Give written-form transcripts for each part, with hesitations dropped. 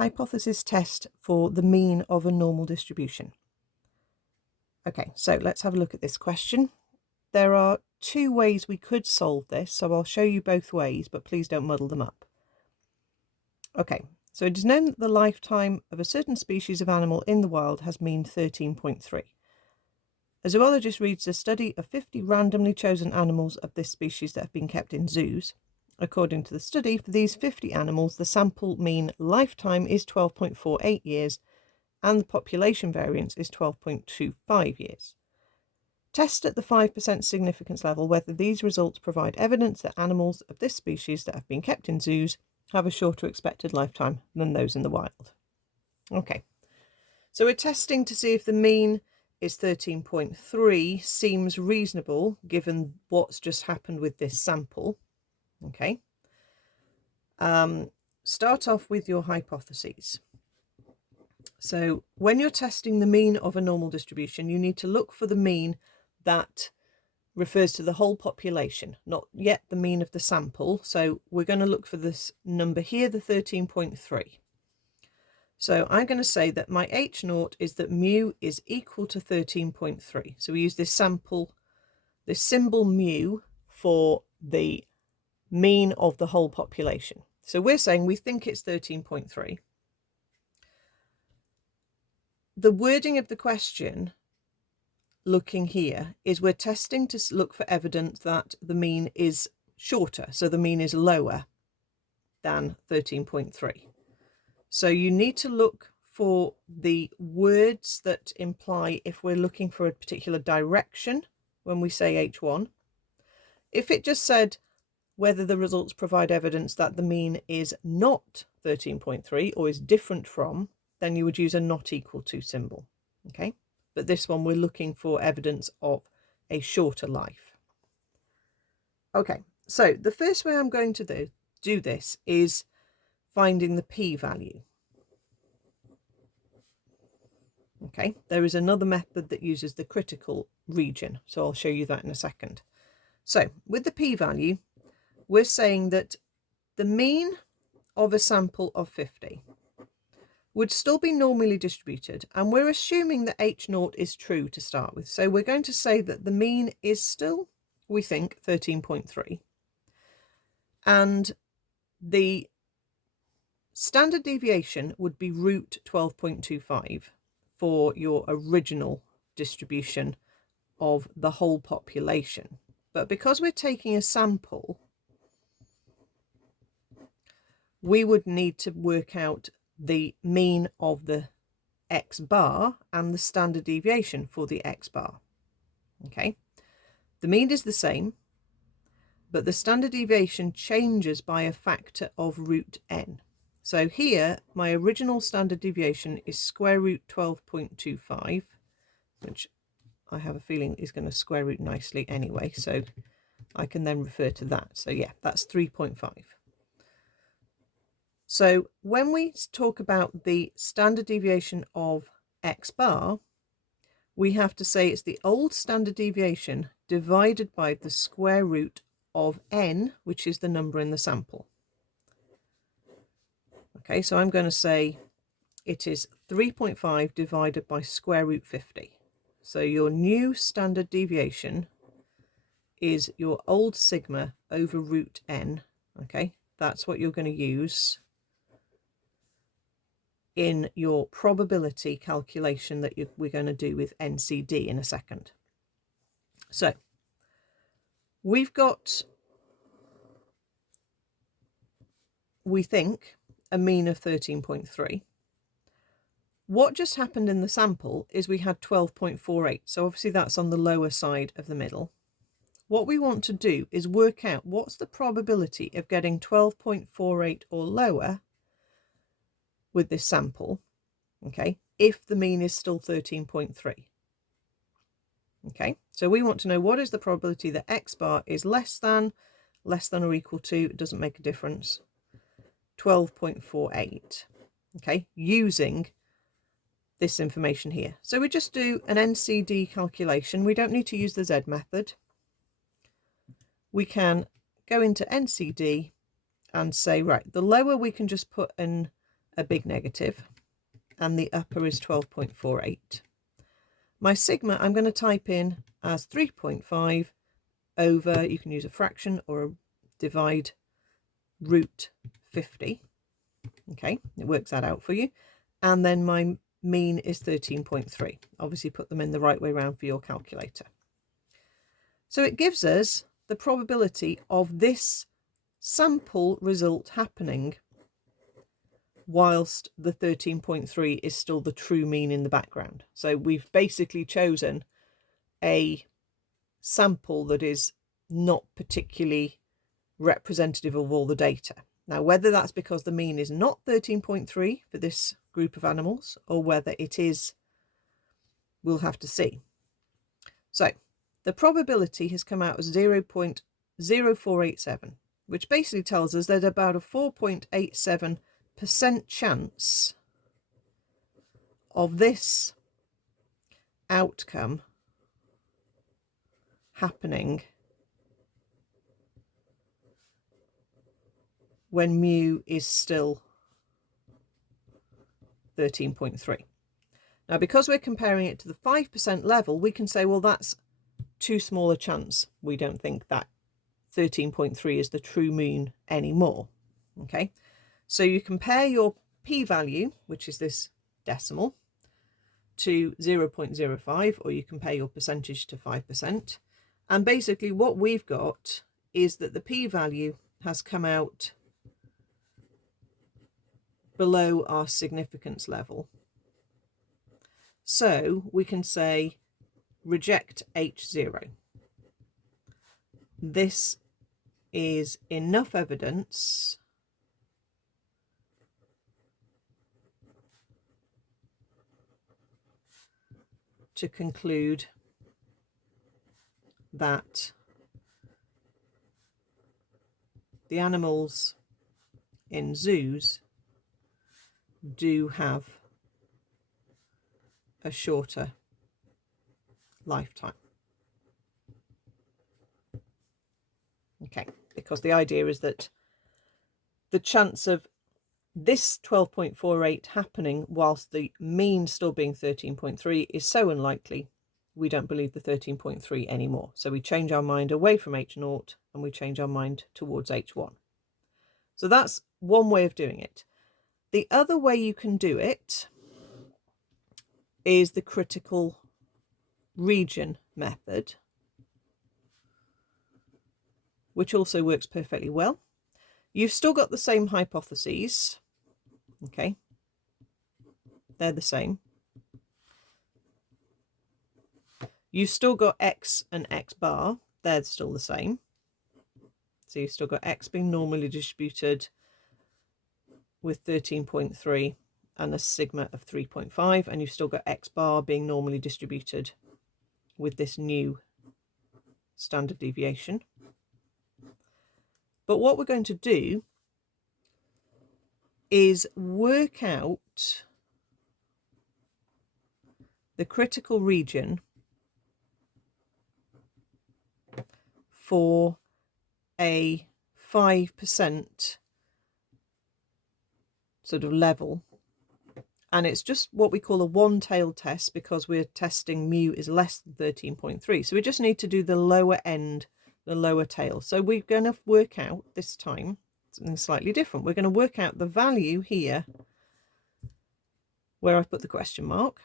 hypothesis test for the mean of a normal distribution. Okay, so let's have a look at this question. There are two ways we could solve this, so I'll show you both ways, but please don't muddle them up. Okay, so it is known that the lifetime of a certain species of animal in the wild has mean 13.3. A zoologist reads a study of 50 randomly chosen animals of this species that have been kept in zoos. According to the study, for these 50 animals, the sample mean lifetime is 12.48 years and the population variance is 12.25 years. Test at the 5% significance level whether these results provide evidence that animals of this species that have been kept in zoos have a shorter expected lifetime than those in the wild. Okay, so we're testing to see if the mean is 13.3 seems reasonable given what's just happened with this sample. Okay, start off with your hypotheses. So when you're testing the mean of a normal distribution, you need to look for the mean that refers to the whole population, not yet the mean of the sample. So we're going to look for this number here, the 13.3. So I'm going to say that my H naught is that mu is equal to 13.3. So we use this sample, this symbol mu for the mean of the whole population. So we're saying we think it's 13.3. The wording of the question, looking here, is we're testing to look for evidence that the mean is shorter. So the mean is lower than 13.3. So you need to look for the words that imply if we're looking for a particular direction when we say H1. If it just said whether the results provide evidence that the mean is not 13.3 or is different from, then you would use a not equal to symbol. Okay, but this one we're looking for evidence of a shorter life. Okay, so the first way I'm going to do this is finding the p-value. Okay, there is another method that uses the critical region, so I'll show you that in a second. So with the p-value, we're saying that the mean of a sample of 50 would still be normally distributed, and we're assuming that H naught is true to start with. So we're going to say that the mean is still, we think, 13.3, and the standard deviation would be root 12.25 for your original distribution of the whole population. But because we're taking a sample, we would need to work out the mean of the X bar and the standard deviation for the X bar. Okay, the mean is the same, but the standard deviation changes by a factor of root n. So here, my original standard deviation is square root 12.25, which I have a feeling is going to square root nicely anyway, so I can then refer to that. So yeah, that's 3.5. So when we talk about the standard deviation of X bar, we have to say it's the old standard deviation divided by the square root of n, which is the number in the sample. Okay, so I'm going to say it is 3.5 divided by square root 50. So your new standard deviation is your old sigma over root n. Okay, that's what you're going to use in your probability calculation that we're going to do with NCD in a second. So we've got, we think, a mean of 13.3. What just happened in the sample is we had 12.48. So obviously that's on the lower side of the middle. What we want to do is work out what's the probability of getting 12.48 or lower with this sample, okay, if the mean is still 13.3. Okay, so we want to know what is the probability that X bar is less than or equal to, it doesn't make a difference, 12.48, okay, using this information here. So we just do an NCD calculation. We don't need to use the Z method. We can go into NCD and say, right, the lower we can just put in a big negative, and the upper is 12.48. My sigma I'm going to type in as 3.5 over, you can use a fraction or a divide, root 50. Okay, it works that out for you. And then my mean is 13.3. Obviously put them in the right way around for your calculator. So it gives us the probability of this sample result happening whilst the 13.3 is still the true mean in the background. So we've basically chosen a sample that is not particularly representative of all the data. Now, whether that's because the mean is not 13.3 for this group of animals or whether it is, we'll have to see. So the probability has come out as 0.0487, which basically tells us there's about a 4.87% chance of this outcome happening when mu is still 13.3. Now, because we're comparing it to the 5% level, we can say, well, that's too small a chance. We don't think that 13.3 is the true mean anymore. Okay, so you compare your p-value, which is this decimal, to 0.05, or you compare your percentage to 5%. And basically what we've got is that the p-value has come out below our significance level. So we can say reject H0. This is enough evidence to conclude that the animals in zoos do have a shorter lifetime. Okay, because the idea is that the chance of this 12.48 happening whilst the mean still being 13.3 is so unlikely, we don't believe the 13.3 anymore. So we change our mind away from H0 and we change our mind towards H1. So that's one way of doing it. The other way you can do it is the critical region method, which also works perfectly well. You've still got the same hypotheses. Okay, they're the same. You've still got X and X bar, they're still the same. So you've still got X being normally distributed with 13.3 and a sigma of 3.5, and you've still got X bar being normally distributed with this new standard deviation. But what we're going to do is work out the critical region for a 5% sort of level, and it's just what we call a one-tailed test because we're testing mu is less than 13.3, so we just need to do the lower end, the lower tail. So we're going to work out this time something slightly different. We're going to work out the value here where I've put the question mark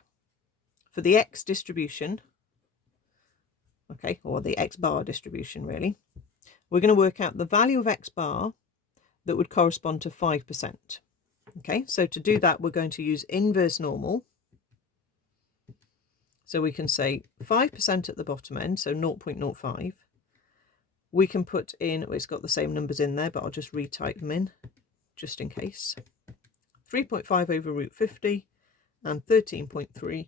for the X distribution, okay, or the X bar distribution really. We're going to work out the value of X bar that would correspond to 5%. Okay, so to do that, we're going to use inverse normal. So we can say 5% at the bottom end, so 0.05. We can put in, it's got the same numbers in there, but I'll just retype them in just in case. 3.5 over root 50 and 13.3.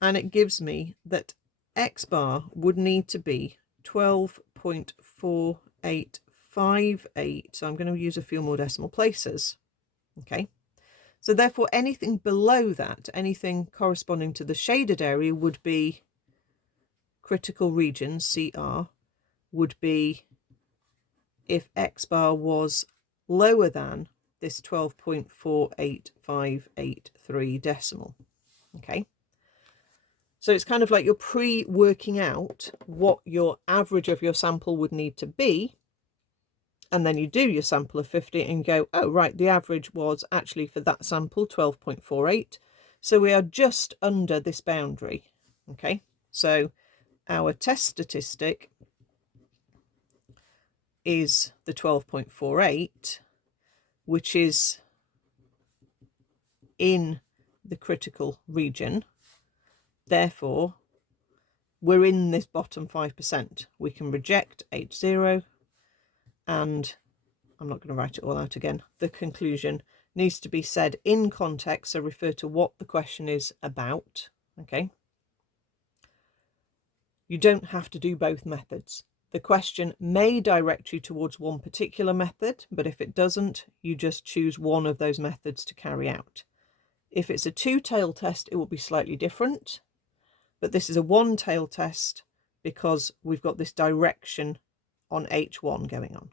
And it gives me that X bar would need to be 12.4858. So I'm going to use a few more decimal places. Okay, so therefore anything below that, anything corresponding to the shaded area would be critical region, CR, would be if X bar was lower than this 12.48583 decimal. Okay. So it's kind of like you're pre-working out what your average of your sample would need to be. And then you do your sample of 50 and go, oh, right, the average was actually for that sample 12.48. So we are just under this boundary. Okay, so our test statistic is the 12.48, which is in the critical region. Therefore, we're in this bottom 5%. We can reject H0, and I'm not going to write it all out again. The conclusion needs to be said in context, so refer to what the question is about. Okay. You don't have to do both methods. The question may direct you towards one particular method, but if it doesn't, you just choose one of those methods to carry out. If it's a two-tailed test, it will be slightly different, but this is a one-tailed test because we've got this direction on H1 going on.